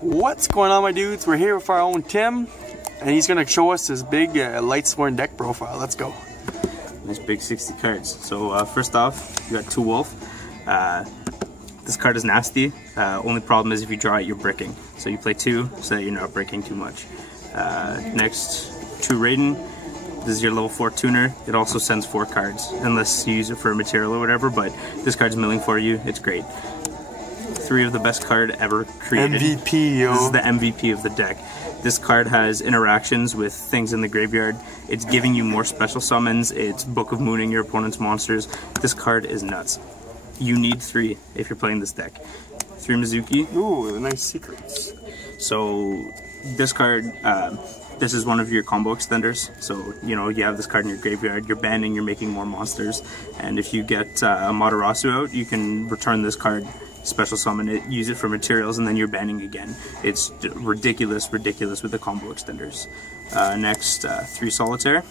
What's going on, my dudes? We're here with our own Tim, and he's gonna show us his big YUGIOH deck profile. Let's go. Nice big 60 cards. So first off, you got 2 wolf. This card is nasty. Only problem is if you draw it, you're bricking. So you play 2 so that you're not bricking too much. Next, 2 Raiden. This is your level 4 tuner. It also sends 4 cards, unless you use it for a material or whatever, but this card's milling for you. It's great. 3 of the best card ever created. MVP, yo. This is the MVP of the deck. This card has interactions with things in the graveyard. It's giving you more special summons. It's Book of Mooning your opponent's monsters. This card is nuts. You need 3 if you're playing this deck. 3 Mizuki. Ooh, nice secrets. So this card, this is one of your combo extenders. So, you know, you have this card in your graveyard, you're banning, you're making more monsters. And if you get Amaterasu out, you can return this card, special summon it, use it for materials, and then you're banning again. It's ridiculous with the combo extenders. Next, 3 Solitaire.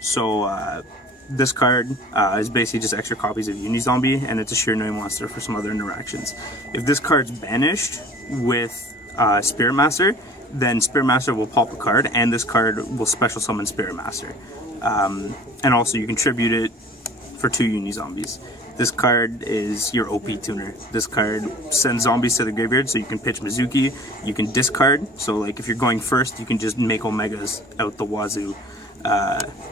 So this card is basically just extra copies of Unizombie, and it's a sheer annoying monster for some other interactions. If this card's banished with Spirit Master, then Spirit Master will pop a card, and this card will special summon Spirit Master. And also you can tribute it for 2 Unizombies. This card is your OP tuner. This card sends zombies to the graveyard, so you can pitch Mizuki, you can discard, so like if you're going first, you can just make Omegas out the wazoo.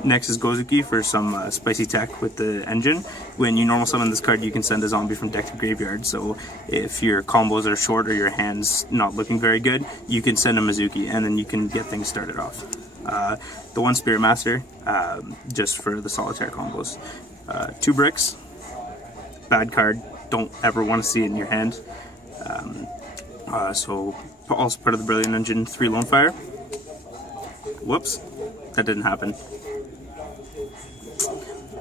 Next is Gozuki for some spicy tech with the engine. When you normal summon this card, you can send a zombie from deck to graveyard, so if your combos are short or your hand's not looking very good, you can send a Mizuki, and then you can get things started off. The 1 Spirit Master, just for the solitaire combos. 2 Bricks. Bad card, don't ever want to see it in your hand. So also part of the Brilliant Engine. 3 Lone Fire. Whoops, that didn't happen.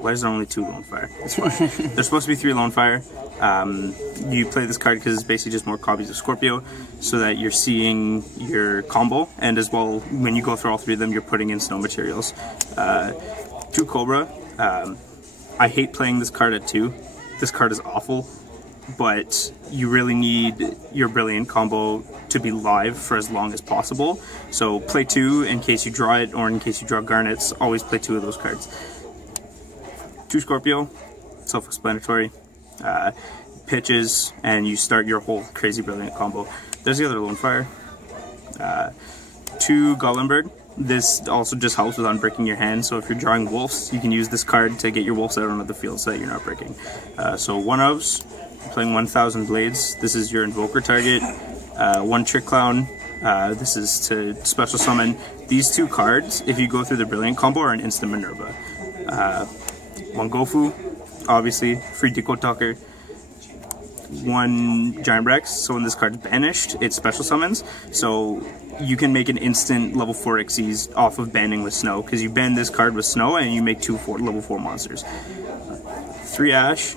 Why is there only 2 Lone Fire? There's supposed to be 3 Lone Fire. You play this card because it's basically just more copies of Scorpio, so that you're seeing your combo, and as well, when you go through all 3 of them, you're putting in snow materials. 2 Cobra. I hate playing this card at 2. This card is awful, but you really need your Brilliant combo to be live for as long as possible. So play 2 in case you draw it, or in case you draw Garnets, always play 2 of those cards. 2 Scorpio, self-explanatory. Pitches, and you start your whole crazy Brilliant combo. There's the other Lone Fire. 2 Goblin Bird. This also just helps with unbricking your hand, so if you're drawing wolves, you can use this card to get your wolves out onto the field so that you're not bricking. So 1 Ofs, playing 1000 Blades. This is your invoker target. 1 Trick Clown. This is to special summon. These 2 cards, if you go through the Brilliant combo, are an instant Minerva. 1 Gofu, obviously, free Deco Tucker. 1 Giant Rex, so when this card's banished, it special summons, so you can make an instant level 4 Xyz off of banning with Snow, because you ban this card with Snow and you make 2 level 4 monsters. 3 Ash.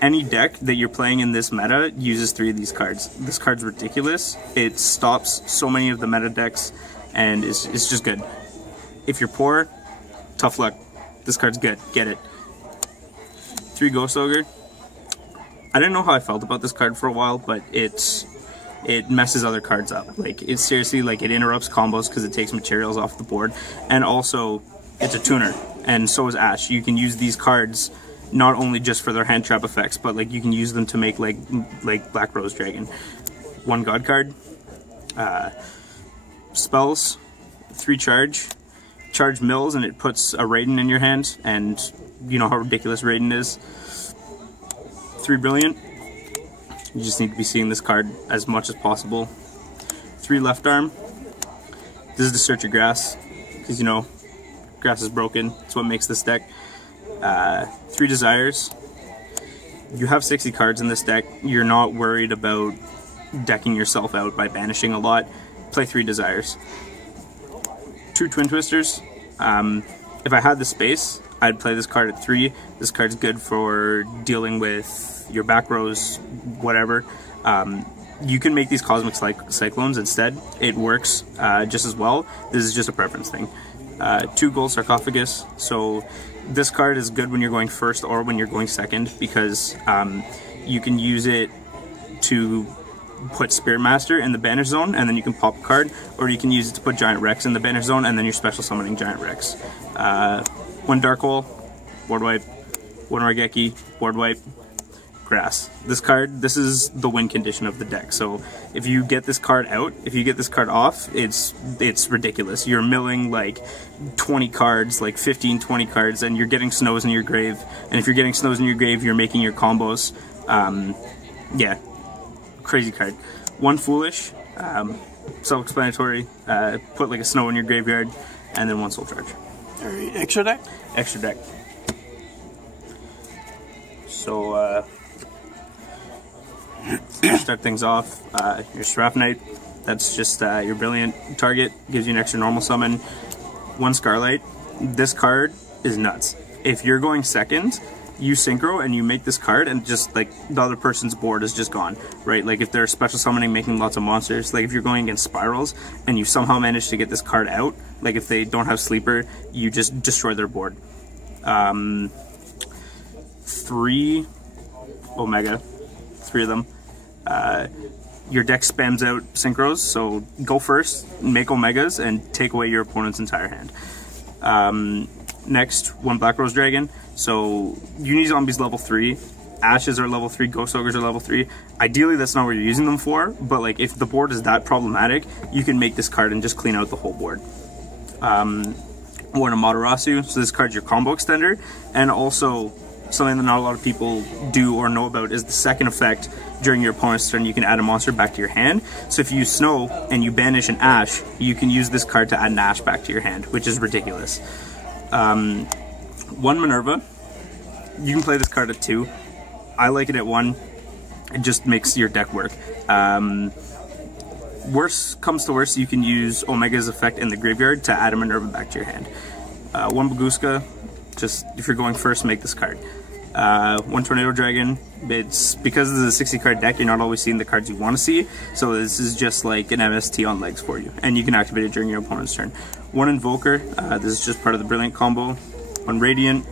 Any deck that you're playing in this meta uses 3 of these cards. This card's ridiculous. It stops so many of the meta decks, and it's just good. If you're poor, tough luck. This card's good. Get it. 3 Ghost Ogre. I didn't know how I felt about this card for a while, but it messes other cards up. Like, it's seriously, like, it interrupts combos because it takes materials off the board, and also it's a tuner, and so is Ash. You can use these cards not only just for their hand trap effects, but like you can use them to make like Black Rose Dragon. 1 God card. Spells. 3 charge. Charge mills, and it puts a Raiden in your hand, and you know how ridiculous Raiden is. 3 Brilliant. You just need to be seeing this card as much as possible. 3 Left Arm. This is to search your grass, because you know, grass is broken. It's what makes this deck. 3 Desires. You have 60 cards in this deck. You're not worried about decking yourself out by banishing a lot. Play 3 Desires. 2 Twin Twisters. If I had the space, I'd play this card at 3. This card's good for dealing with your back rows, whatever. You can make these Cosmic Cyclones instead. It works just as well. This is just a preference thing. 2 Gold Sarcophagus. So this card is good when you're going first or when you're going second, because you can use it to put Spirit Master in the Banish Zone, and then you can pop a card, or you can use it to put Giant Rex in the Banish Zone, and then you're special summoning Giant Rex. 1 Dark Hole, board wipe, 1 Raigeki, board wipe, grass. This card, this is the win condition of the deck. So if you get this card out, if you get this card off, it's ridiculous. You're milling like 20 cards, like 15, 20 cards, and you're getting snows in your grave. And if you're getting snows in your grave, you're making your combos. Yeah, crazy card. 1 Foolish, self-explanatory. Put like a snow in your graveyard, and then 1 Soul Charge. Alright, extra deck? Extra deck. So, start things off. Your Seraph Knight, that's just your brilliant target, gives you an extra normal summon. 1 Scarlight. This card is nuts. If you're going second, you synchro and you make this card, and just like the other person's board is just gone, right? Like if they're special summoning, making lots of monsters, like if you're going against Spirals and you somehow manage to get this card out, like if they don't have Sleeper, you just destroy their board. 3 Omega, 3 of them. Your deck spams out synchros, so go first, make Omegas, and take away your opponent's entire hand. Next, 1 Black Rose Dragon. So Uni-Zombies level 3, Ashes are level 3, Ghost Ogres are level 3. Ideally that's not what you're using them for, but like if the board is that problematic, you can make this card and just clean out the whole board. 1 Amaterasu, so this card's your combo extender, and also something that not a lot of people do or know about is the second effect. During your opponent's turn, you can add a monster back to your hand. So if you use Snow and you banish an Ash, you can use this card to add an Ash back to your hand, which is ridiculous. 1 Minerva. You can play this card at 2. I like it at 1. It just makes your deck work. Worst comes to worst, you can use Omega's effect in the graveyard to add a Minerva back to your hand. 1 Baguska. Just if you're going first, make this card. 1 Tornado Dragon. It's because this is a 60 card deck, you're not always seeing the cards you want to see, so this is just like an MST on legs for you, and you can activate it during your opponent's turn. 1 Invoker. This is just part of the Brilliant combo. 1 Radiant.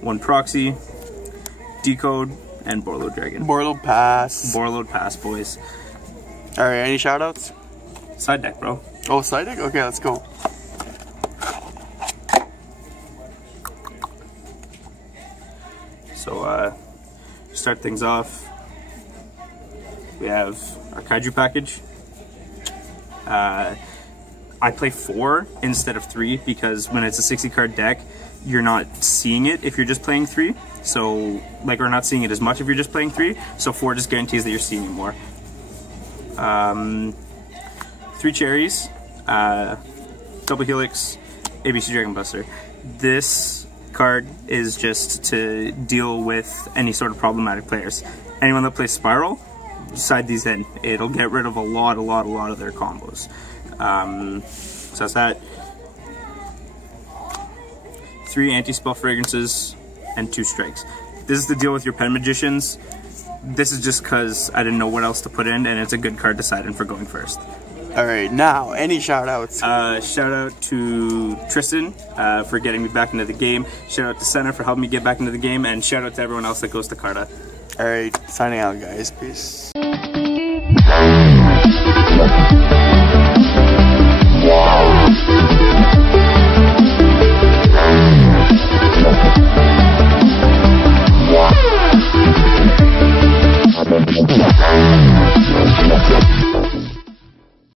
1 Proxy. Decode, and Borload Dragon. Borload Pass. Borload Pass, boys. Alright, any shoutouts? Side deck, bro. Oh, side deck? Okay, let's go. So, start things off. We have our Kaiju package. I play 4 instead of 3 because when it's a 60 card deck, you're not seeing it if you're just playing 3. So, like, we're not seeing it as much if you're just playing 3. So 4 just guarantees that you're seeing it more. 3 Cherries, Double Helix, ABC Dragon Buster. This card is just to deal with any sort of problematic players. Anyone that plays Spiral, side these in. It'll get rid of a lot of their combos. So that's that. 3 Anti-Spell Fragrances and 2 Strikes. This is to deal with your Pen Magicians. This is just because I didn't know what else to put in, and it's a good card to side in for going first. Alright, now, any shout-outs? Shout out to Tristan for getting me back into the game. Shout out to Senna for helping me get back into the game, and shout out to everyone else that goes to Carta. Alright, signing out, guys. Peace.